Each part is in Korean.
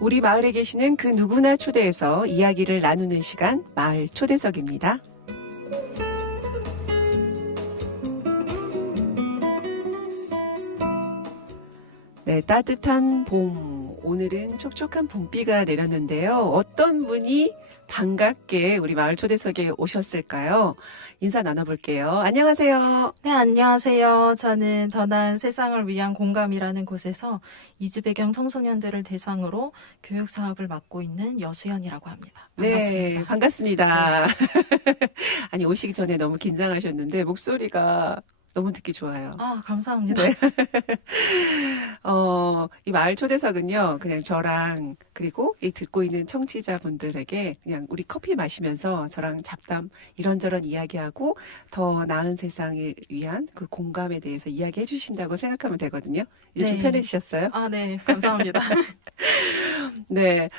우리 마을에 계시는 그 누구나 초대해서 이야기를 나누는 시간, 마을 초대석입니다. 네, 따뜻한 봄. 오늘은 촉촉한 봄비가 내렸는데요. 어떤 분이 반갑게 우리 마을 초대석에 오셨을까요? 인사 나눠볼게요. 안녕하세요. 네, 안녕하세요. 저는 더 나은 세상을 위한 공감이라는 곳에서 이주 배경 청소년들을 대상으로 교육 사업을 맡고 있는 여수연이라고 합니다. 반갑습니다. 네, 반갑습니다. 아니, 오시기 전에 너무 긴장하셨는데 목소리가 너무 듣기 좋아요. 아, 감사합니다. 네. 이 마을 초대석은요, 그냥 저랑, 그리고 이 듣고 있는 청취자분들에게 그냥 우리 커피 마시면서 저랑 잡담 이런저런 이야기하고 더 나은 세상을 위한 그 공감에 대해서 이야기해 주신다고 생각하면 되거든요. 이제 좀 네. 편해지셨어요? 아, 네, 감사합니다. 네.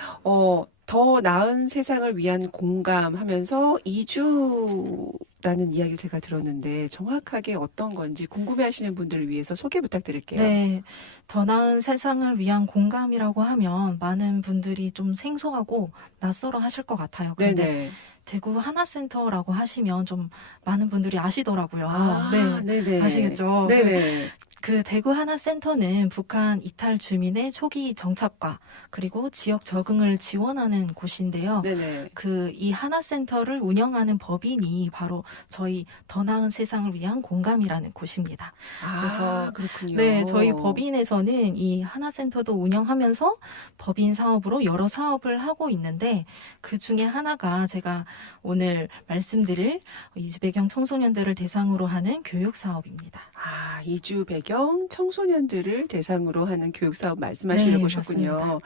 더 나은 세상을 위한 공감하면서 이주라는 이야기를 제가 들었는데 정확하게 어떤 건지 궁금해하시는 분들을 위해서 소개 부탁드릴게요. 네, 더 나은 세상을 위한 공감이라고 하면 많은 분들이 좀 생소하고 낯설어 하실 것 같아요. 근데 네네. 대구 하나센터라고 하시면 좀 많은 분들이 아시더라고요. 아, 네, 네네. 아시겠죠? 네네. 그 대구 하나센터는 북한 이탈 주민의 초기 정착과 그리고 지역 적응을 지원하는 곳인데요. 네네. 이 하나센터를 운영하는 법인이 바로 저희 더 나은 세상을 위한 공감이라는 곳입니다. 아, 그렇군요. 네, 저희 법인에서는 이 하나센터도 운영하면서 법인 사업으로 여러 사업을 하고 있는데 그 중에 하나가 제가 오늘 말씀드릴 이주 배경 청소년들을 대상으로 하는 교육 사업입니다. 아, 이주 배경 청소년들을 대상으로 하는 교육 사업 말씀하시려고 네, 하셨군요. 맞습니다.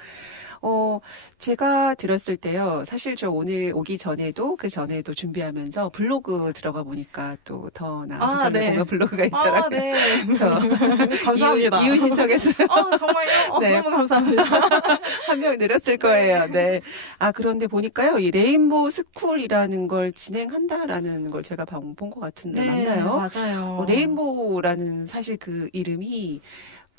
제가 들었을 때요. 사실 저 오늘 오기 전에도 그 전에도 준비하면서 블로그 들어가 보니까 또 더 나은 세상의 네. 공감 블로그가 아, 있더라고요. 네. 저 감사합니다. 이웃 신청했어요. 정말요? 네. 너무 감사합니다. 한 명 늘었을 거예요. 네. 아, 그런데 보니까요. 이 레인보우 스쿨이라는 걸 진행한다라는 걸 제가 본 것 같은데 맞나요? 맞아요. 레인보우라는 사실 그 이름이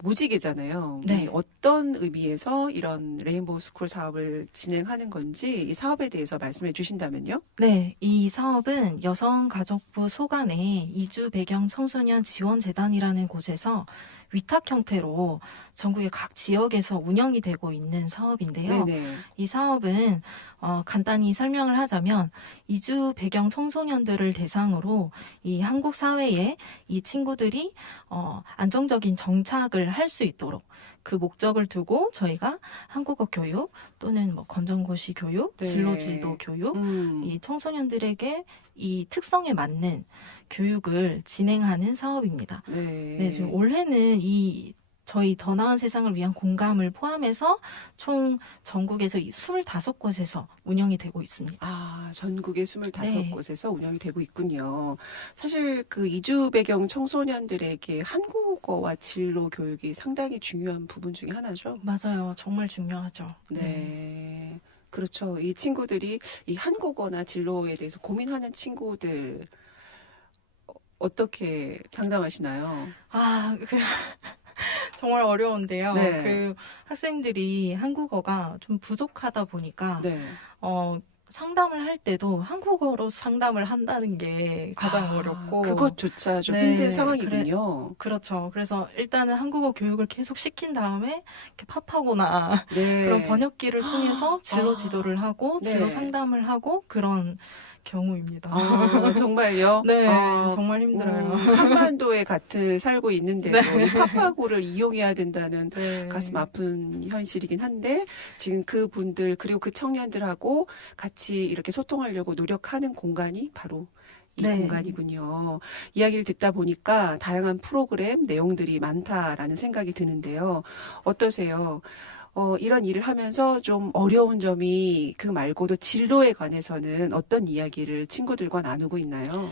무지개잖아요. 네. 이 어떤 의미에서 이런 레인보우 스쿨 사업을 진행하는 건지 이 사업에 대해서 말씀해 주신다면요. 네, 이 사업은 여성가족부 소관의 이주 배경 청소년 지원재단이라는 곳에서 위탁 형태로 전국의 각 지역에서 운영이 되고 있는 사업인데요. 네네. 이 사업은 간단히 설명을 하자면 이주 배경 청소년들을 대상으로 이 한국 사회에 이 친구들이 안정적인 정착을 할 수 있도록 그 목적을 두고 저희가 한국어 교육 또는 뭐 검정고시 교육, 네. 진로지도 교육, 이 청소년들에게 이 특성에 맞는 교육을 진행하는 사업입니다. 네, 지금 올해는 저희 더 나은 세상을 위한 공감을 포함해서 총 전국에서 25곳에서 운영이 되고 있습니다. 아, 전국의 네. 25곳에서 운영이 되고 있군요. 사실 그 이주 배경 청소년들에게 한국어와 진로 교육이 상당히 중요한 부분 중에 하나죠. 맞아요. 정말 중요하죠. 네. 그렇죠. 이 친구들이 이 한국어나 진로에 대해서 고민하는 친구들 어떻게 상담하시나요? 정말 어려운데요. 네. 그 학생들이 한국어가 좀 부족하다 보니까 네. 상담을 할 때도 한국어로 상담을 한다는 게 가장 어렵고 그것조차 좀 네, 힘든 상황이군요. 그렇죠. 그래서 일단은 한국어 교육을 계속 시킨 다음에 이렇게 팝하거나 네. 그런 번역기를 통해서 진로 지도를 하고 진로 네. 상담을 하고 그런 경우입니다. 정말요? 네, 정말 힘들어요. 한반도에 살고 있는데도 네. 이 파파고를 이용해야 된다는 네. 가슴 아픈 현실이긴 한데 지금 그 분들 그리고 그 청년들하고 같이 이렇게 소통하려고 노력하는 공간이 바로 이 네. 공간이군요. 이야기를 듣다 보니까 다양한 프로그램 내용들이 많다라는 생각이 드는데요. 어떠세요? 이런 일을 하면서 좀 어려운 점이 그 말고도 진로에 관해서는 어떤 이야기를 친구들과 나누고 있나요?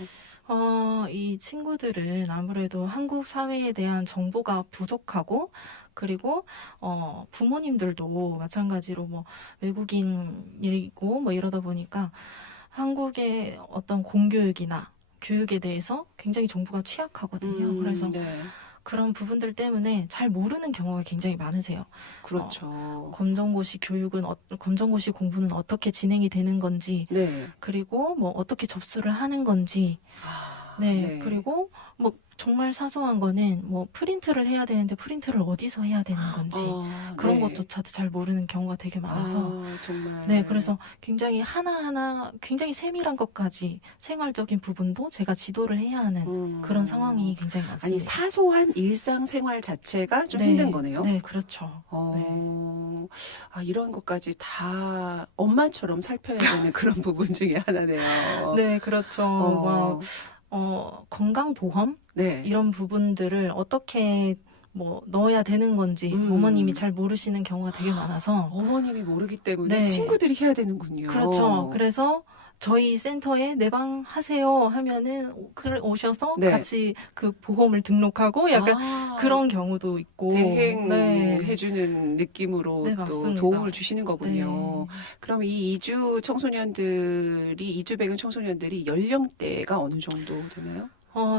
이 친구들은 아무래도 한국 사회에 대한 정보가 부족하고 그리고 부모님들도 마찬가지로 뭐 외국인이고 뭐 이러다 보니까 한국의 어떤 공교육이나 교육에 대해서 굉장히 정보가 취약하거든요. 그래서 네. 그런 부분들 때문에 잘 모르는 경우가 굉장히 많으세요. 그렇죠. 검정고시 공부는 어떻게 진행이 되는 건지, 네. 그리고 뭐 어떻게 접수를 하는 건지, 아, 네, 그리고 뭐 정말 사소한 거는 뭐 프린트를 해야 되는데 프린트를 어디서 해야 되는 건지, 그런 네. 것조차도 잘 모르는 경우가 되게 많아서, 정말. 네, 그래서 굉장히 하나하나 굉장히 세밀한 것까지 생활적인 부분도 제가 지도를 해야 하는 그런 상황이 굉장히 아니, 많습니다. 사소한 일상생활 자체가 좀 힘든 거네요. 네, 그렇죠. 이런 것까지 다 엄마처럼 살펴야 되는 그런 부분 중에 하나네요. 네, 그렇죠. 어, 건강보험? 네. 이런 부분들을 어떻게 뭐 넣어야 되는 건지 어머님이 잘 모르시는 경우가 되게 많아서. 어머님이 모르기 때문에 네. 친구들이 해야 되는군요. 그렇죠. 그래서 저희 센터에 내방 하세요 하면은 오셔서 네. 같이 그 보험을 등록하고 약간 그런 경우도 있고. 네. 대행해주는 느낌으로 네, 또 맞습니다. 도움을 주시는 거군요. 네. 그럼 이 이주 배경 청소년들이 연령대가 어느 정도 되나요?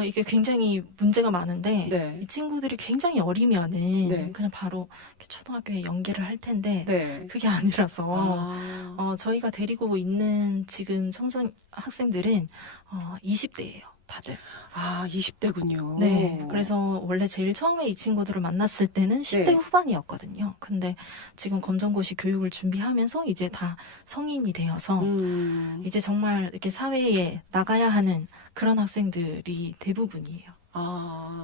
이게 굉장히 문제가 많은데, 네. 이 친구들이 굉장히 어리면은 네. 그냥 바로 이렇게 초등학교에 연계를 할 텐데, 네. 그게 아니라서, 저희가 데리고 있는 지금 학생들은 20대예요, 다들. 20대군요. 네. 그래서 원래 제일 처음에 이 친구들을 만났을 때는 10대 네. 후반이었거든요. 근데 지금 검정고시 교육을 준비하면서 이제 다 성인이 되어서 이제 정말 이렇게 사회에 나가야 하는 그런 학생들이 대부분이에요.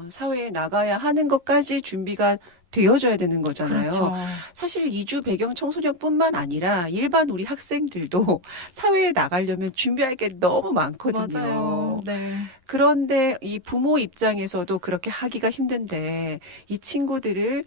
사회에 나가야 하는 것까지 준비가 되어져야 되는 거잖아요. 그렇죠. 사실 이주 배경 청소년뿐만 아니라 일반 우리 학생들도 사회에 나가려면 준비할 게 너무 많거든요. 맞아요. 네. 그런데 이 부모 입장에서도 그렇게 하기가 힘든데 이 친구들을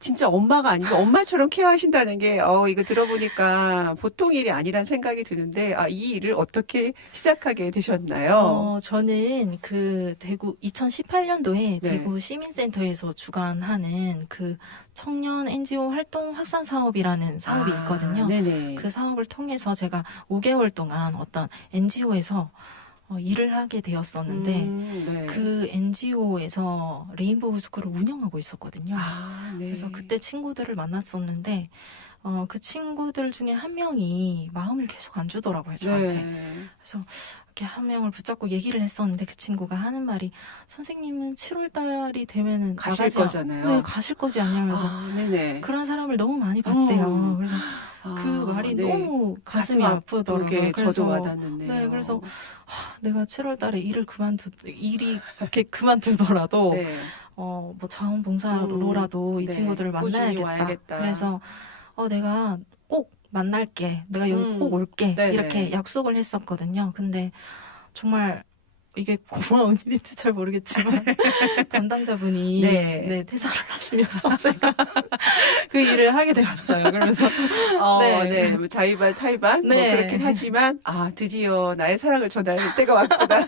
진짜 엄마가 아니고 엄마처럼 케어하신다는 게 이거 들어보니까 보통 일이 아니란 생각이 드는데 이 일을 어떻게 시작하게 되셨나요? 저는 그 대구 2018년도에 네. 대구 시민센터에서 주관하는 그 청년 NGO 활동 확산 사업이라는 사업이 있거든요. 네네. 그 사업을 통해서 제가 5개월 동안 어떤 NGO에서 일을 하게 되었었는데 네. 그 NGO에서 레인보우 스쿨을 운영하고 있었거든요. 네. 그래서 그때 친구들을 만났었는데 그 친구들 중에 한 명이 마음을 계속 안 주더라고요, 저한테. 네. 그래서 이렇게 한 명을 붙잡고 얘기를 했었는데 그 친구가 하는 말이, 선생님은 7월 달이 되면은 가실 나가지 거잖아요. 네, 가실 거지 않냐면서 네네. 그런 사람을 너무 많이 봤대요. 그래서 그 말이 네. 너무 가슴이 아프더라고요. 그게 저도 그래서 와닿는데요. 네, 그래서 내가 7월 달에 일이 이렇게 그만두더라도 네. 뭐 자원봉사로라도 이 네. 친구들을 꾸준히 만나야겠다. 와야겠다. 그래서 내가 꼭 만날게. 내가 여기 꼭 올게. 네네. 이렇게 약속을 했었거든요. 근데 정말 이게 고마운 일인지 잘 모르겠지만 담당자분이 네. 퇴사를 하시면서 제가 그 일을 하게 되었어요. 그러면서 네. 뭐 자의반 타의반 뭐 네. 그렇긴 하지만 드디어 나의 사랑을 전할 때가 왔구나.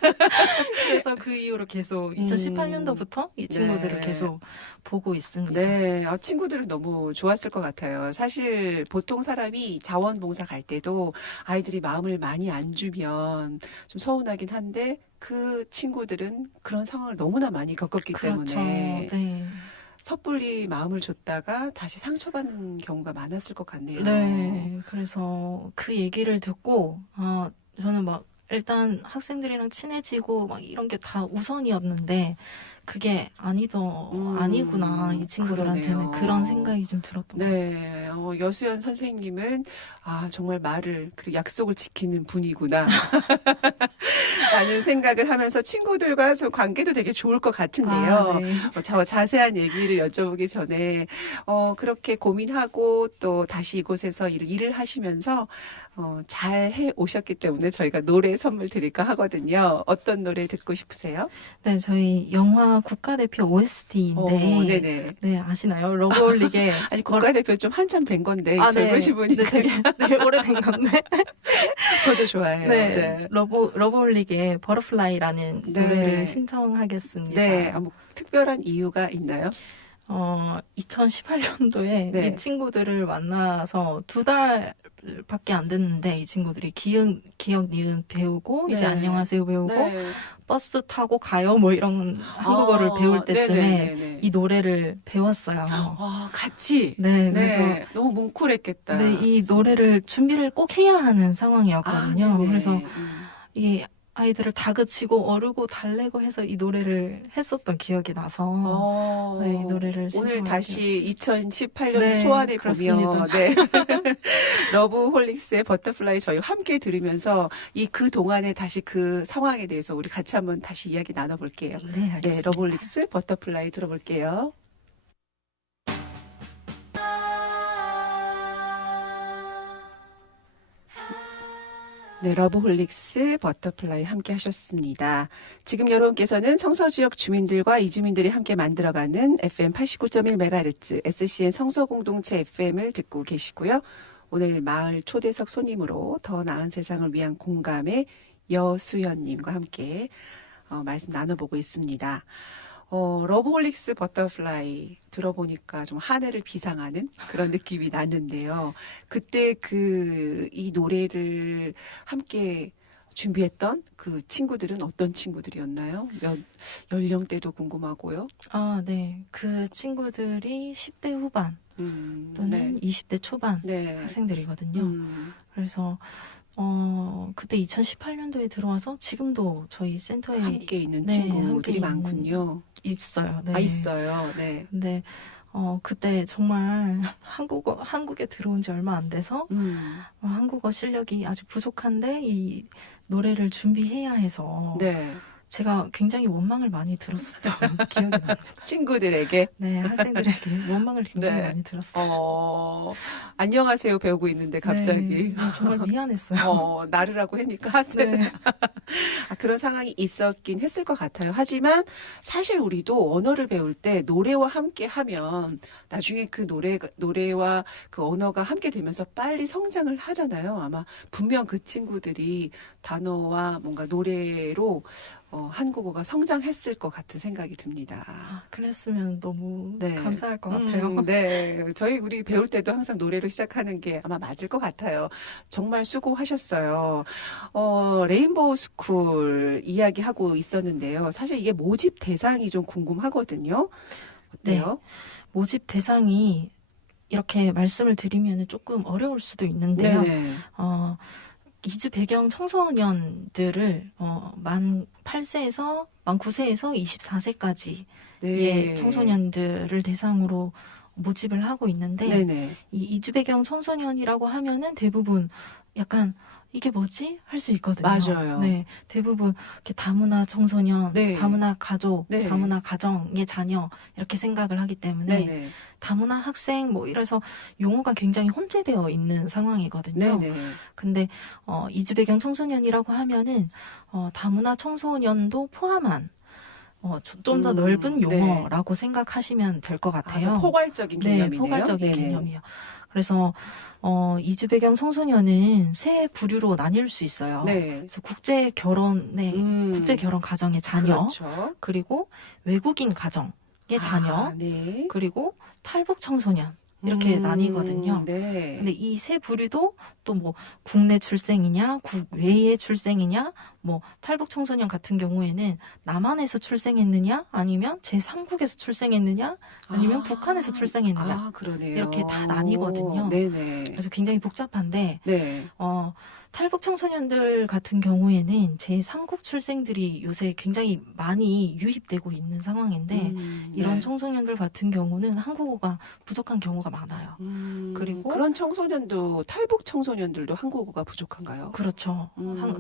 그래서 그 이후로 계속 2018년도부터 이 친구들을 네. 계속 보고 있습니다. 네, 친구들은 너무 좋았을 것 같아요. 사실 보통 사람이 자원봉사 갈 때도 아이들이 마음을 많이 안 주면 좀 서운하긴 한데 그 친구들은 그런 상황을 너무나 많이 겪었기 그렇죠. 때문에 네. 섣불리 마음을 줬다가 다시 상처받는 경우가 많았을 것 같네요. 네. 그래서 그 얘기를 듣고 저는 막 일단 학생들이랑 친해지고 막 이런 게 다 우선이었는데 그게 아니구나. 이 친구들한테는 그러네요. 그런 생각이 좀 들었던 것 같아요. 네, 여수연 선생님은 정말 그리고 약속을 지키는 분이구나 라는 생각을 하면서 친구들과 좀 관계도 되게 좋을 것 같은데요. 네. 자세한 얘기를 여쭤보기 전에 그렇게 고민하고 또 다시 이곳에서 일을 하시면서 잘 해 오셨기 때문에 저희가 노래 선물 드릴까 하거든요. 어떤 노래 듣고 싶으세요? 네, 저희 영화 국가대표 OST인데 네네. 네, 아시나요? 러브홀릭의 아니 국가대표 좀 한참 된 건데 네. 젊으신 분이 네, 되게 오래된 건데. 저도 좋아해요. 네. 러브홀릭의 버터플라이라는 네. 노래를 신청하겠습니다. 네, 뭐 특별한 이유가 있나요? 2018년도에 네. 이 친구들을 만나서 2달밖에 안 됐는데 이 친구들이 기억, 니은 배우고 네. 이제 안녕하세요 배우고 네. 버스 타고 가요 뭐 이런 한국어를 배울 때쯤에 네네네네. 이 노래를 배웠어요. 같이. 네, 네. 그래서 너무 뭉클했겠다. 네, 이 노래를 준비를 꼭 해야 하는 상황이었거든요. 네네. 그래서 이 아이들을 다그치고 어르고 달래고 해서 이 노래를 했었던 기억이 나서 네, 이 노래를 오늘 신청하게 다시 2018년 네, 소환해 그렇습니다. 보면 네. 러브홀릭스의 버터플라이 저희 함께 들으면서 그 동안에 다시 그 상황에 대해서 우리 같이 한번 다시 이야기 나눠볼게요. 네, 알겠습니다. 네, 러브홀릭스 버터플라이 들어볼게요. 네, 러브홀릭스 버터플라이 함께 하셨습니다. 지금 여러분께서는 성서 지역 주민들과 이주민들이 함께 만들어가는 FM 89.1MHz SCN 성서 공동체 FM을 듣고 계시고요. 오늘 마을 초대석 손님으로 더 나은 세상을 위한 공감의 여수연님과 함께 말씀 나눠보고 있습니다. 러브홀릭스 버터플라이 들어보니까 좀 하늘을 비상하는 그런 느낌이 났는데요. 그때 이 노래를 함께 준비했던 그 친구들은 어떤 친구들이었나요? 연령대도 궁금하고요. 네. 그 친구들이 10대 후반 또는 20대 초반 네. 학생들이거든요. 그래서 그때 2018년도에 들어와서 지금도 저희 센터에 함께 있는 네, 친구들이 함께 많군요. 있어요. 네. 있어요. 네. 근데 그때 정말 한국에 들어온 지 얼마 안 돼서 한국어 실력이 아직 부족한데 이 노래를 준비해야 해서 네. 제가 굉장히 원망을 많이 들었었던 기억이 나요. 친구들에게 네, 학생들에게 원망을 굉장히 네. 많이 들었어요. 안녕하세요 배우고 있는데 갑자기 네, 정말 미안했어요. 나르라고 하니까 하세요. 네. 그런 상황이 있었긴 했을 것 같아요. 하지만 사실 우리도 언어를 배울 때 노래와 함께 하면 나중에 그 노래와 그 언어가 함께 되면서 빨리 성장을 하잖아요. 아마 분명 그 친구들이 단어와 뭔가 노래로 한국어가 성장했을 것 같은 생각이 듭니다. 그랬으면 너무 네. 감사할 것 같아요. 네. 우리 배울 때도 항상 노래로 시작하는 게 아마 맞을 것 같아요. 정말 수고하셨어요. 레인보우 스쿨 이야기하고 있었는데요. 사실 이게 모집 대상이 좀 궁금하거든요. 어때요? 네. 모집 대상이 이렇게 말씀을 드리면 조금 어려울 수도 있는데요. 네. 이주 배경 청소년들을 만 8세에서 만 9세에서 24세까지의 네. 청소년들을 대상으로 모집을 하고 있는데 네네. 이 이주 배경 청소년이라고 하면은 대부분 약간 이게 뭐지? 할 수 있거든요. 맞아요. 네, 대부분 이렇게 다문화 청소년, 네. 다문화 가족, 네. 다문화 가정의 자녀 이렇게 생각을 하기 때문에 네네. 다문화 학생 뭐 이래서 용어가 굉장히 혼재되어 있는 상황이거든요. 네네. 근데 이주 배경 청소년이라고 하면은 다문화 청소년도 포함한 좀 더 넓은 용어라고 생각하시면 될 것 같아요. 포괄적인 네, 개념이네요. 포괄적인 네네. 개념이에요. 그래서 이주 배경 청소년은 세 부류로 나뉠 수 있어요. 네. 그래서 국제 결혼 가정의 자녀, 그렇죠. 그리고 외국인 가정의 자녀, 네. 그리고 탈북 청소년 이렇게 나뉘거든요. 네. 근데 이 세 부류도 또 뭐 국내 출생이냐, 국외의 출생이냐, 뭐 탈북 청소년 같은 경우에는 남한에서 출생했느냐, 아니면 제3국에서 출생했느냐, 아니면 북한에서 출생했느냐. 그러네요. 이렇게 다 나뉘거든요. 네네. 그래서 굉장히 복잡한데 네. 탈북 청소년들 같은 경우에는 제3국 출생들이 요새 굉장히 많이 유입되고 있는 상황인데 이런 네. 청소년들 같은 경우는 한국어가 부족한 경우가 많아요. 그리고 그런 청소년도 탈북 청소년들도 한국어가 부족한가요? 그렇죠.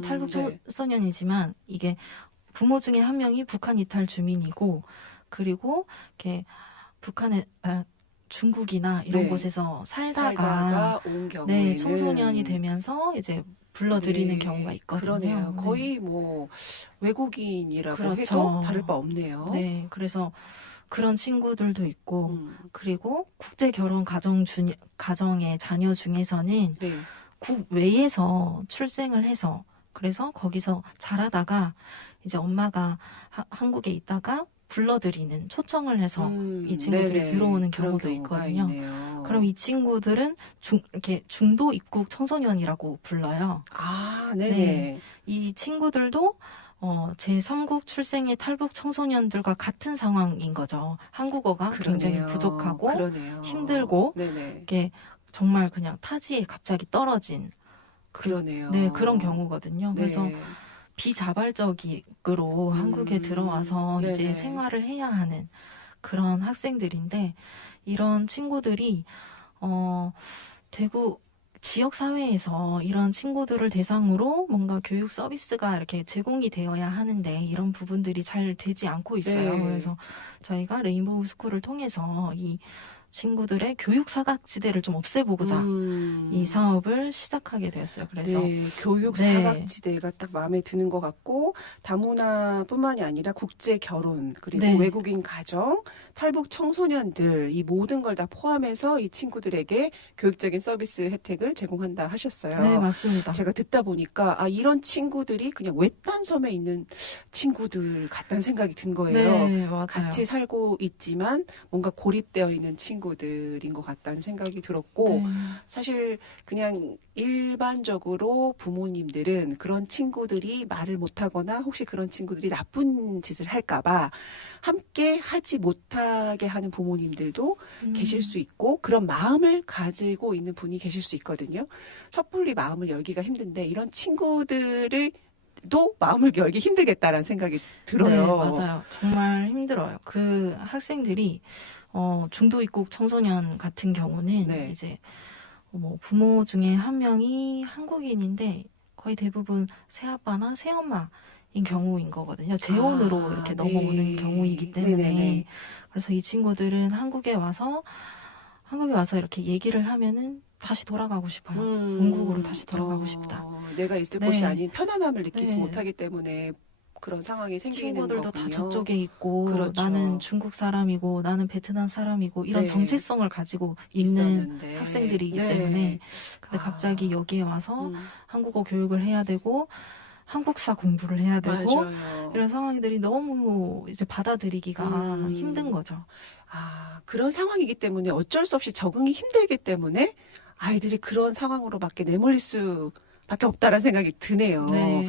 탈북 네. 청소년이지만 이게 부모 중에 한 명이 북한 이탈 주민이고 그리고 이렇게 중국이나 이런 네. 곳에서 살다가 살다가 온 경우에는 네, 청소년이 되면서 이제 불러들이는 네, 경우가 있거든요. 그러네요. 네. 거의 뭐 외국인이라고 그렇죠. 해도 다를 바 없네요. 네, 그래서 그런 친구들도 있고 그리고 국제 결혼 가정의 자녀 중에서는 네. 국외에서 출생을 해서 그래서 거기서 자라다가 이제 엄마가 한국에 있다가 불러들이는 초청을 해서 이 친구들이 네네. 들어오는 그런 경우도 경우가 있거든요. 있네요. 그럼 이 친구들은 이렇게 중도 입국 청소년이라고 불러요. 아, 네네. 네. 이 친구들도 제3국 출생의 탈북 청소년들과 같은 상황인 거죠. 한국어가 굉장히 그러네요. 부족하고 그러네요. 힘들고 네네. 이게 정말 그냥 타지에 갑자기 떨어진 그러네요. 네, 그런 경우거든요. 네. 그래서 비자발적으로 한국에 들어와서 이제 네네. 생활을 해야 하는 그런 학생들인데 이런 친구들이 대구 지역 사회에서 이런 친구들을 대상으로 뭔가 교육 서비스가 이렇게 제공이 되어야 하는데 이런 부분들이 잘 되지 않고 있어요. 네. 그래서 저희가 레인보우 스쿨을 통해서 이 친구들의 교육 사각지대를 좀 없애보고자 이 사업을 시작하게 되었어요. 그래서 네, 교육 네. 사각지대가 딱 마음에 드는 것 같고 다문화뿐만이 아니라 국제 결혼 그리고 네. 외국인 가정, 탈북 청소년들 이 모든 걸 다 포함해서 이 친구들에게 교육적인 서비스 혜택을 제공한다 하셨어요. 네, 맞습니다. 제가 듣다 보니까 이런 친구들이 그냥 외딴 섬에 있는 친구들 같다는 생각이 든 거예요. 네, 맞아요. 같이 살고 있지만 뭔가 고립되어 있는 친구들인 것 같다는 생각이 들었고 네. 사실 그냥 일반적으로 부모님들은 그런 친구들이 말을 못하거나 혹시 그런 친구들이 나쁜 짓을 할까봐 함께 하지 못하게 하는 부모님들도 계실 수 있고 그런 마음을 가지고 있는 분이 계실 수 있거든요. 섣불리 마음을 열기가 힘든데 이런 친구들을 또 마음을 열기 힘들겠다라는 생각이 들어요. 네, 맞아요. 정말 힘들어요. 그 학생들이 중도 입국 청소년 같은 경우는 네. 이제 뭐 부모 중에 한 명이 한국인인데 거의 대부분 새아빠나 새엄마인 경우인 거거든요. 재혼으로 이렇게 넘어오는 네. 경우이기 때문에 네네네. 그래서 이 친구들은 한국에 와서 이렇게 얘기를 하면은 다시 돌아가고 싶어요. 본국으로 다시 돌아가고 싶다. 내가 있을 네. 곳이 아닌 편안함을 느끼지 네. 못하기 때문에 그런 상황이 생기는 친구들도 거군요. 다 저쪽에 있고 그렇죠. 나는 중국 사람이고 나는 베트남 사람이고 이런 네. 정체성을 가지고 있는 있었는데. 학생들이기 네. 때문에 근데 아. 갑자기 여기에 와서 음, 한국어 교육을 해야 되고 한국사 공부를 해야 되고 맞아요. 이런 상황들이 너무 이제 받아들이기가 힘든 거죠. 그런 상황이기 때문에 어쩔 수 없이 적응이 힘들기 때문에 아이들이 그런 상황으로밖에 내몰릴 수밖에 없다라는 생각이 드네요. 네.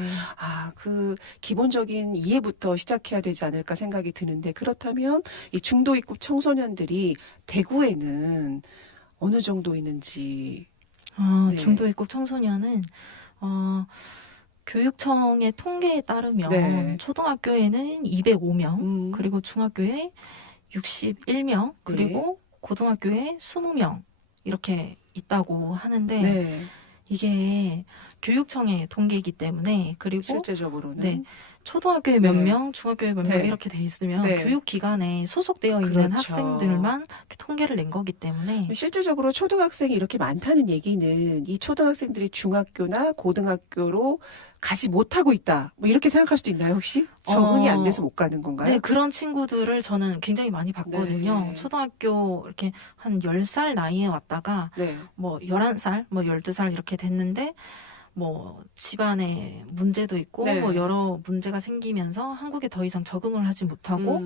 그 기본적인 이해부터 시작해야 되지 않을까 생각이 드는데 그렇다면 이 중도 입국 청소년들이 대구에는 어느 정도 있는지. 네. 중도 입국 청소년은 교육청의 통계에 따르면 네. 초등학교에는 205명, 음, 그리고 중학교에 61명, 그리고 고등학교에 20명 이렇게 있다고 하는데 네. 이게 교육청의 통계이기 때문에 그리고 실제적으로는 네. 초등학교에 몇 네. 명, 중학교에 몇 명 네. 이렇게 돼 있으면 네. 교육기관에 소속되어 있는 그렇죠. 학생들만 통계를 낸 거기 때문에 실제적으로 초등학생이 이렇게 많다는 얘기는 이 초등학생들이 중학교나 고등학교로 가지 못하고 있다. 뭐 이렇게 생각할 수도 있나요, 혹시? 적응이 안 돼서 못 가는 건가요? 네, 그런 친구들을 저는 굉장히 많이 봤거든요. 네. 초등학교 이렇게 한 10살 나이에 왔다가 네. 뭐 11살, 뭐 12살 이렇게 됐는데 뭐 집안에 문제도 있고 네. 뭐 여러 문제가 생기면서 한국에 더 이상 적응을 하지 못하고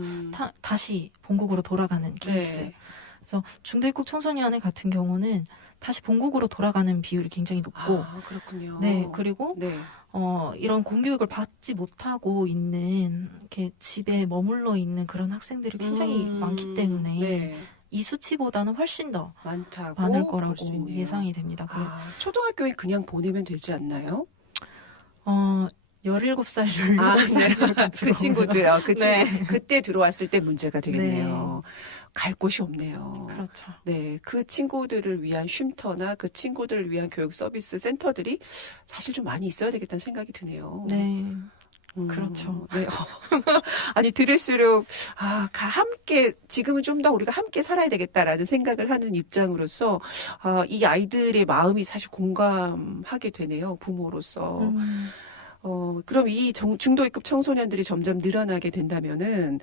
다시 본국으로 돌아가는 케이스. 네. 그래서 중도 입국 청소년 같은 경우는 다시 본국으로 돌아가는 비율이 굉장히 높고 그렇군요. 네, 그리고 네. 이런 공교육을 받지 못하고 있는, 이렇게 집에 머물러 있는 그런 학생들이 굉장히 많기 때문에 네. 이 수치보다는 훨씬 더 많다고 많을 볼 거라고 수 있네요. 예상이 됩니다. 초등학교에 그냥 보내면 되지 않나요? 17살, 18살. 그 친구들요. 그 친구 네. 그때 들어왔을 때 문제가 되겠네요. 갈 곳이 없네요. 그렇죠. 네, 그 친구들을 위한 쉼터나 그 친구들을 위한 교육 서비스 센터들이 사실 좀 많이 있어야 되겠다는 생각이 드네요. 네. 그렇죠. 네. 아니, 들을수록, 함께, 지금은 좀 더 우리가 함께 살아야 되겠다라는 생각을 하는 입장으로서, 이 아이들의 마음이 사실 공감하게 되네요, 부모로서. 그럼 이 중도 입국 청소년들이 점점 늘어나게 된다면은,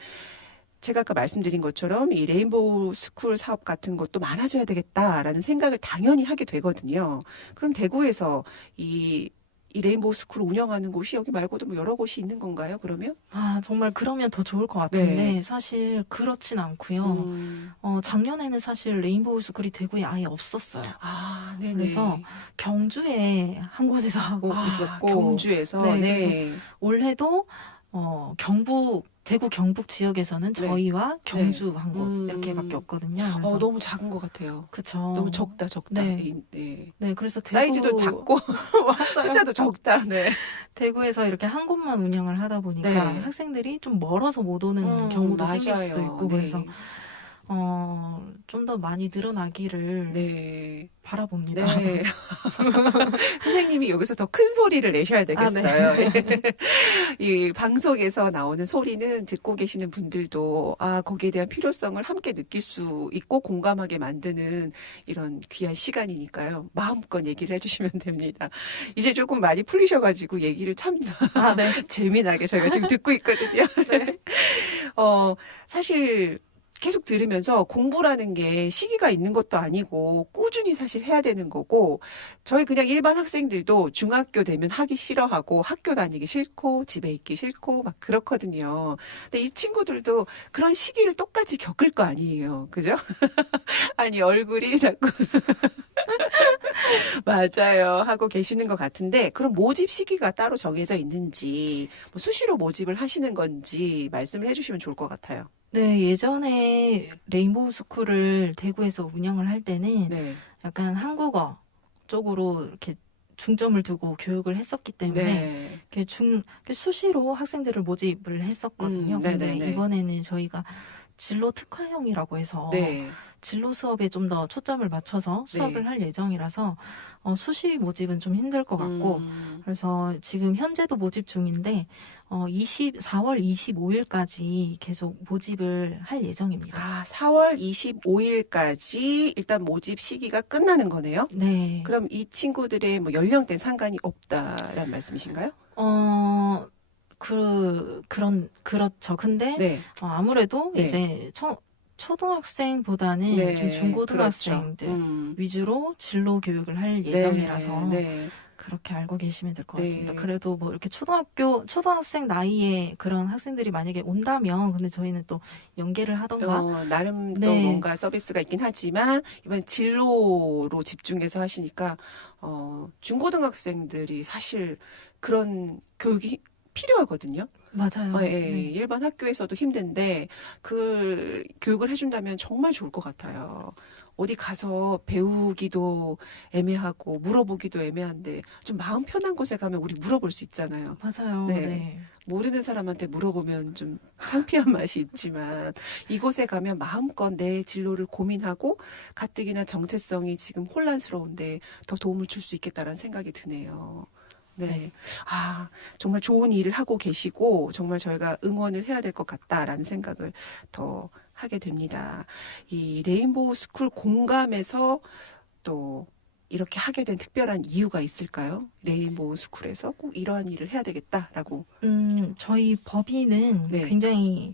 제가 아까 말씀드린 것처럼 이 레인보우 스쿨 사업 같은 것도 많아져야 되겠다라는 생각을 당연히 하게 되거든요. 그럼 대구에서 이 이 레인보우 스쿨을 운영하는 곳이 여기 말고도 뭐 여러 곳이 있는 건가요? 그러면? 정말 그러면 더 좋을 것 같은데 네. 사실 그렇진 않고요. 작년에는 사실 레인보우 스쿨이 대구에 아예 없었어요. 아, 네네. 그래서 경주에 한 곳에서 하고 있었고 경주에서. 네, 네. 올해도 대구 경북 지역에서는 네. 저희와 경주 한 곳 이렇게밖에 없거든요. 그래서 너무 작은 것 같아요. 그쵸. 너무 적다. 네. 네. 네, 그래서 사이즈도 작고 숫자도 적다. 네. 대구에서 이렇게 한 곳만 운영을 하다 보니까 네. 학생들이 좀 멀어서 못 오는 경우도 생길 수도 있고 네. 그래서 좀 더 많이 늘어나기를 네. 바라봅니다. 네. 선생님이 여기서 더 큰 소리를 내셔야 되겠어요. 네. 이 방송에서 나오는 소리는 듣고 계시는 분들도 거기에 대한 필요성을 함께 느낄 수 있고 공감하게 만드는 이런 귀한 시간이니까요. 마음껏 얘기를 해주시면 됩니다. 이제 조금 많이 풀리셔가지고 얘기를 참 네. 재미나게 저희가 지금 듣고 있거든요. 네. 사실 계속 들으면서 공부라는 게 시기가 있는 것도 아니고 꾸준히 사실 해야 되는 거고 저희 그냥 일반 학생들도 중학교 되면 하기 싫어하고 학교 다니기 싫고 집에 있기 싫고 막 그렇거든요. 근데 이 친구들도 그런 시기를 똑같이 겪을 거 아니에요. 그죠? 아니 얼굴이 자꾸 맞아요 하고 계시는 것 같은데 그럼 모집 시기가 따로 정해져 있는지 뭐 수시로 모집을 하시는 건지 말씀을 해주시면 좋을 것 같아요. 네, 예전에 레인보우 스쿨을 대구에서 운영을 할 때는 네. 약간 한국어 쪽으로 이렇게 중점을 두고 교육을 했었기 때문에 네. 이렇게 수시로 학생들을 모집을 했었거든요. 근데 네네네. 이번에는 저희가 진로 특화형이라고 해서 네. 진로 수업에 좀 더 초점을 맞춰서 수업을 네. 할 예정이라서 수시 모집은 좀 힘들 것 같고 그래서 지금 현재도 모집 중인데 4월 25일까지 계속 모집을 할 예정입니다. 4월 25일까지 일단 모집 시기가 끝나는 거네요. 네. 그럼 이 친구들의 뭐 연령대 상관이 없다라는 말씀이신가요? 그렇죠. 근데 네. 아무래도 네. 이제 초등학생보다는 네. 좀 중고등학생들 그렇죠. 위주로 진로 교육을 할 예정이라서 네. 그렇게 알고 계시면 될 것 네. 같습니다. 그래도 뭐 이렇게 초등학생 나이에 그런 학생들이 만약에 온다면 근데 저희는 또 연계를 하던가 나름 또 네. 뭔가 서비스가 있긴 하지만 이번 진로로 집중해서 하시니까 중고등학생들이 사실 그런 교육이 필요하거든요. 맞아요. 예, 네. 일반 학교에서도 힘든데 그 교육을 해준다면 정말 좋을 것 같아요. 어디 가서 배우기도 애매하고 물어보기도 애매한데 좀 마음 편한 곳에 가면 우리 물어볼 수 있잖아요. 맞아요. 네. 네. 모르는 사람한테 물어보면 좀 창피한 맛이 있지만 이곳에 가면 마음껏 내 진로를 고민하고 가뜩이나 정체성이 지금 혼란스러운데 더 도움을 줄 수 있겠다라는 생각이 드네요. 네. 정말 좋은 일을 하고 계시고 정말 저희가 응원을 해야 될 것 같다라는 생각을 더 하게 됩니다. 이 레인보우 스쿨 공감에서 또 이렇게 하게 된 특별한 이유가 있을까요? 레인보우 스쿨에서 꼭 이러한 일을 해야 되겠다라고. 저희 법인은 네. 굉장히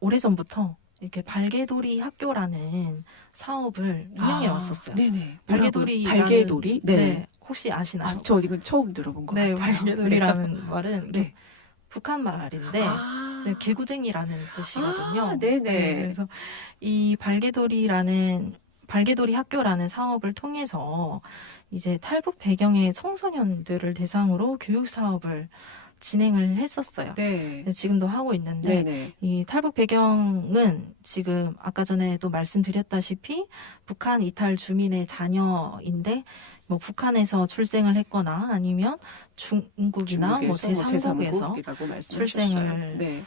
오래전부터 이렇게 발개돌이 학교라는 사업을 운영해 왔었어요. 네네. 발개돌이 발개돌이? 네. 혹시 아시나요? 저 이건 처음 들어본 것 네, 같아요. 발개돌이라는 말은 네. 북한 말인데 네, 개구쟁이라는 뜻이거든요. 네네. 네, 그래서 이 발개돌이 학교라는 사업을 통해서 이제 탈북 배경의 청소년들을 대상으로 교육 사업을 진행을 했었어요. 네. 지금도 하고 있는데 네네. 이 탈북 배경은 지금 아까 전에도 말씀드렸다시피 북한 이탈 주민의 자녀인데 뭐 북한에서 출생을 했거나 아니면 중국이나 뭐 제3국에서 출생을 네.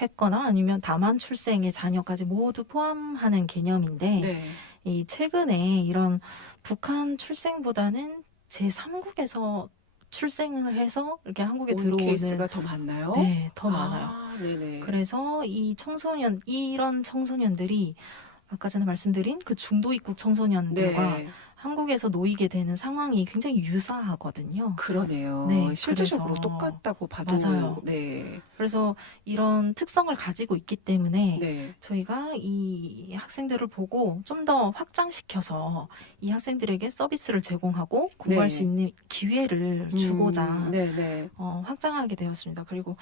했거나 아니면 다만 출생의 자녀까지 모두 포함하는 개념인데 네. 이 최근에 이런 북한 출생보다는 제3국에서 출생을 해서 이렇게 한국에 들어오는 케이스가 더 많나요? 네, 더 많아요. 네네. 그래서 이런 청소년들이 아까 전에 말씀드린 그 중도 입국 청소년들과 네. 한국에서 놓이게 되는 상황이 굉장히 유사하거든요. 그러네요. 네, 실제적으로 그래서 똑같다고 봐도 맞아요. 네. 그래서 이런 특성을 가지고 있기 때문에 네. 저희가 이 학생들을 보고 좀 더 확장시켜서 이 학생들에게 서비스를 제공하고 공부할 네. 수 있는 기회를 주고자 네, 네. 확장하게 되었습니다. 그리고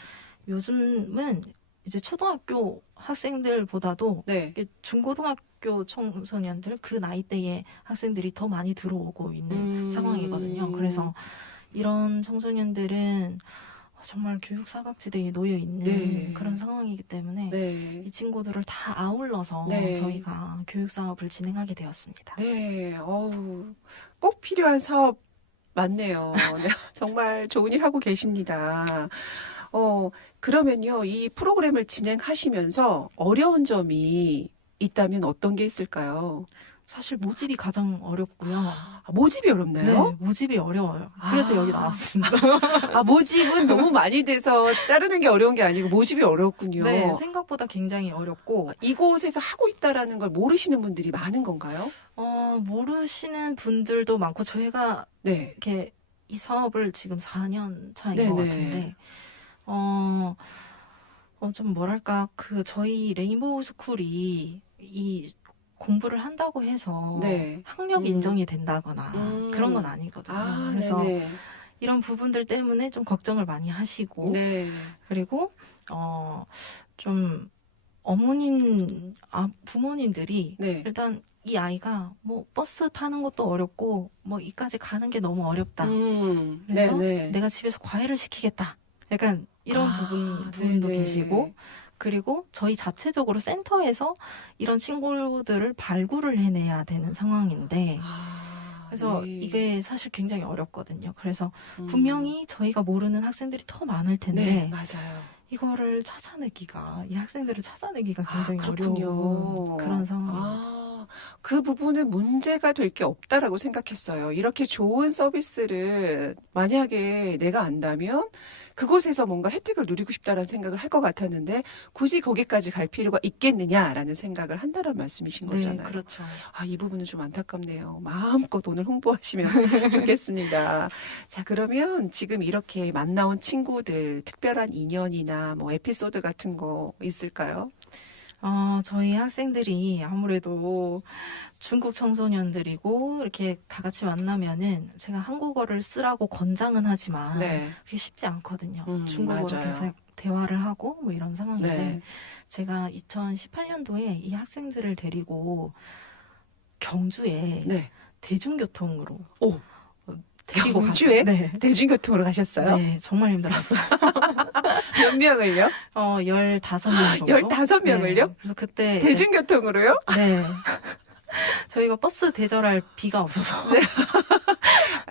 요즘은 이제 초등학교 학생들보다도 네. 이게 중고등학교 청소년들 그 나이대의 학생들이 더 많이 들어오고 있는 상황이거든요. 그래서 이런 청소년들은 정말 교육 사각지대에 놓여 있는 네. 그런 상황이기 때문에 네. 이 친구들을 다 아울러서 네. 저희가 교육 사업을 진행하게 되었습니다. 네. 꼭 필요한 사업 맞네요. 네. 정말 좋은 일 하고 계십니다. 그러면요, 이 프로그램을 진행하시면서 어려운 점이 있다면 어떤 게 있을까요? 사실 모집이 가장 어렵고요. 모집이 어렵나요? 네, 모집이 어려워요. 그래서 여기 나왔습니다. 모집은 너무 많이 돼서 자르는 게 어려운 게 아니고 모집이 어렵군요. 네, 생각보다 굉장히 어렵고 이곳에서 하고 있다라는 걸 모르시는 분들이 많은 건가요? 모르시는 분들도 많고 저희가 네. 이렇게 이 사업을 지금 4년 차인 네네. 것 같은데 좀 뭐랄까 저희 레인보우 스쿨이 이 공부를 한다고 해서 네. 학력 인정이 된다거나 그런 건 아니거든요. 그래서 네네. 이런 부분들 때문에 좀 걱정을 많이 하시고 네. 그리고 좀 부모님들이 네. 일단 이 아이가 뭐 버스 타는 것도 어렵고 뭐 이까지 가는 게 너무 어렵다. 그래서 네네. 내가 집에서 과외를 시키겠다. 약간 이런 부분도 네네. 계시고 그리고 저희 자체적으로 센터에서 이런 친구들을 발굴을 해내야 되는 상황인데 그래서 네. 이게 사실 굉장히 어렵거든요. 그래서 분명히 저희가 모르는 학생들이 더 많을 텐데 네, 맞아요. 이거를 이 학생들을 찾아내기가 굉장히 그렇군요. 어려운 그런 상황입니다. 그 부분은 문제가 될 게 없다라고 생각했어요. 이렇게 좋은 서비스를 만약에 내가 안다면 그곳에서 뭔가 혜택을 누리고 싶다라는 생각을 할 것 같았는데 굳이 거기까지 갈 필요가 있겠느냐라는 생각을 한다는 말씀이신 네, 거잖아요. 그렇죠. 이 부분은 좀 안타깝네요. 마음껏 오늘 홍보하시면 좋겠습니다. 자, 그러면 지금 이렇게 만나온 친구들 특별한 인연이나 뭐 에피소드 같은 거 있을까요? 저희 학생들이 아무래도 중국 청소년들이고 이렇게 다 같이 만나면은 제가 한국어를 쓰라고 권장은 하지만 네. 그게 쉽지 않거든요. 맞아요. 중국어로 계속 대화를 하고 뭐 이런 상황인데 네. 제가 2018년도에 이 학생들을 데리고 경주에 네. 대중교통으로 오, 데리고 경주에? 네. 대중교통으로 가셨어요? 네, 정말 힘들었어요. 몇 명을요? 15명 정도. 15명을요? 네, 그래서 그때 이제 대중교통으로요? 네. 저희가 버스 대절할 비가 없어서 네.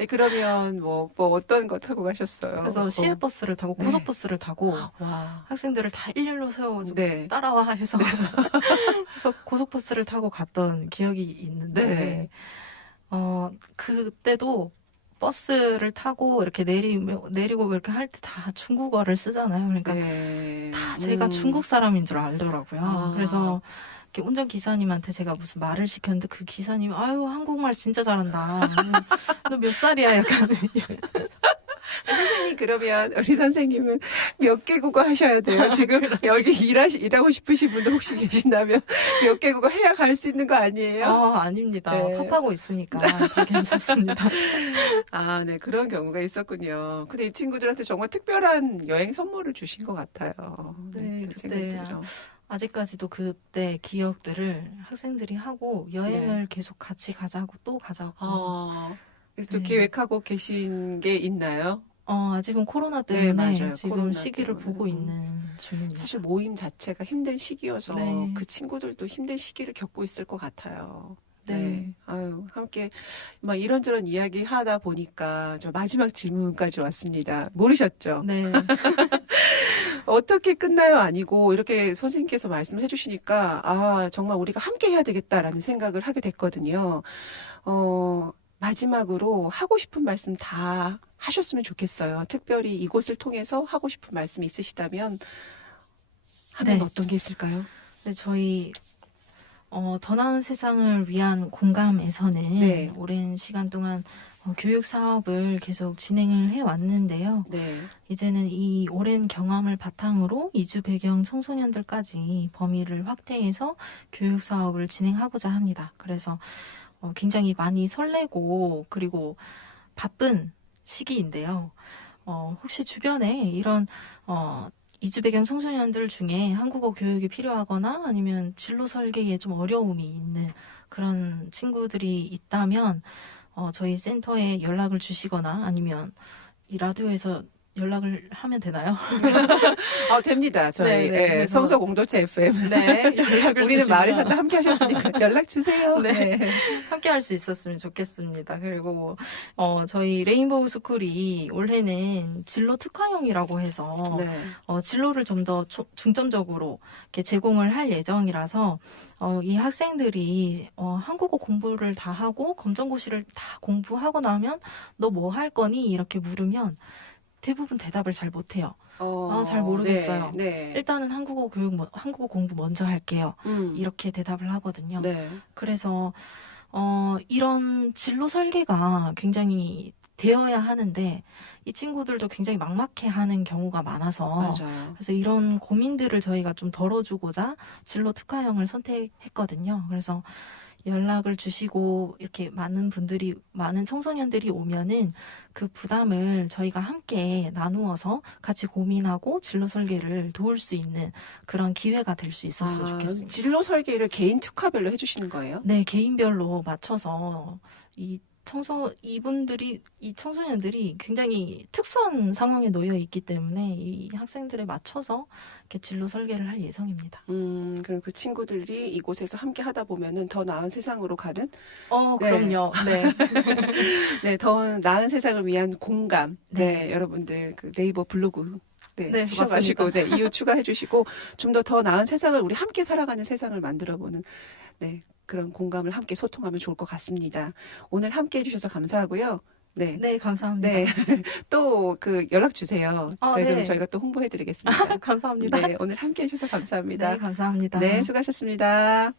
그러면 뭐 어떤 거 타고 가셨어요? 그래서 시외버스를 타고 네. 고속버스를 타고 와. 학생들을 다 일렬로 세워가지고 네. 따라와 해서 그래서 고속버스를 타고 갔던 기억이 있는데 네. 그때도 버스를 타고 이렇게 내리고 이렇게 할 때 다 중국어를 쓰잖아요. 그러니까 네. 다 제가 중국 사람인 줄 알더라고요. 그래서 이렇게 운전기사님한테 제가 무슨 말을 시켰는데 그 기사님이 아유 한국말 진짜 잘한다. 너 몇 살이야? 약간 선생님, 그러면 우리 선생님은 몇 개 국어 하셔야 돼요? 지금 여기 일하고 싶으신 분들 혹시 계신다면 몇 개 국어 해야 갈 수 있는 거 아니에요? 아닙니다. 네. 팝하고 있으니까 다 괜찮습니다. 네, 그런 경우가 있었군요. 근데 이 친구들한테 정말 특별한 여행 선물을 주신 것 같아요. 네, 그런 생각이 그때 들죠. 아직까지도 그때 기억들을 학생들이 하고 여행을 네. 계속 같이 가자고 또 가자고. 그래서 또 네. 계획하고 계신 게 있나요? 아직은 코로나 네, 때문에 맞아요. 지금 코로나 시기를 때문에. 보고 있는 중입니다. 사실 모임 자체가 힘든 시기여서 네. 그 친구들도 힘든 시기를 겪고 있을 것 같아요. 네. 함께 막 이런저런 이야기 하다 보니까 저 마지막 질문까지 왔습니다. 모르셨죠? 네. 어떻게 끝나요? 아니고 이렇게 선생님께서 말씀해 주시니까 정말 우리가 함께 해야 되겠다라는 생각을 하게 됐거든요. 마지막으로 하고 싶은 말씀 다 하셨으면 좋겠어요. 특별히 이곳을 통해서 하고 싶은 말씀이 있으시다면 하면 네. 어떤 게 있을까요? 네, 저희 더 나은 세상을 위한 공감에서는 네. 오랜 시간 동안 교육 사업을 계속 진행을 해왔는데요. 네. 이제는 이 오랜 경험을 바탕으로 이주 배경 청소년들까지 범위를 확대해서 교육 사업을 진행하고자 합니다. 그래서 굉장히 많이 설레고 그리고 바쁜 시기인데요. 혹시 주변에 이런 이주 배경 청소년들 중에 한국어 교육이 필요하거나 아니면 진로 설계에 좀 어려움이 있는 그런 친구들이 있다면 저희 센터에 연락을 주시거나 아니면 이 라디오에서 연락을 하면 되나요? 됩니다. 저희 네, 네. 그래서- 성서 공동체 FM. 네, 연락을 우리는 주시면 말에 산다 함께 하셨으니까 연락 주세요. 네. 함께 할 수 있었으면 좋겠습니다. 그리고 저희 레인보우 스쿨이 올해는 진로 특화형이라고 해서 네. 진로를 좀 더 중점적으로 이렇게 제공을 할 예정이라서 이 학생들이 한국어 공부를 다 하고 검정고시를 다 공부하고 나면 너 뭐 할 거니? 이렇게 물으면 대부분 대답을 잘 못해요. 잘 모르겠어요. 네. 네. 일단은 한국어 공부 먼저 할게요. 이렇게 대답을 하거든요. 네. 그래서 이런 진로 설계가 굉장히 되어야 하는데 이 친구들도 굉장히 막막해하는 경우가 많아서 맞아요. 그래서 이런 고민들을 저희가 좀 덜어주고자 진로 특화형을 선택했거든요. 그래서 연락을 주시고 이렇게 많은 청소년들이 오면은 그 부담을 저희가 함께 나누어서 같이 고민하고 진로 설계를 도울 수 있는 그런 기회가 될 수 있었으면 좋겠습니다. 진로 설계를 개인 특화별로 해주시는 거예요? 네, 개인별로 맞춰서 이 청소년들이 굉장히 특수한 상황에 놓여 있기 때문에 이 학생들에 맞춰서 이렇게 진로 설계를 할 예정입니다. 그럼 그 친구들이 이곳에서 함께 하다 보면은 더 나은 세상으로 가는? 네. 그럼요. 네. 네, 더 나은 세상을 위한 공감. 네. 여러분들 그 네이버 블로그. 네, 치셔가지고, 이유 추가해주시고, 좀 더 나은 세상을, 우리 함께 살아가는 세상을 만들어보는, 그런 공감을 함께 소통하면 좋을 것 같습니다. 오늘 함께 해주셔서 감사하고요. 네. 네, 감사합니다. 네. 또 연락 주세요. 네. 저희가 또 홍보해드리겠습니다. 감사합니다. 네, 오늘 함께 해주셔서 감사합니다. 네, 감사합니다. 네, 수고하셨습니다.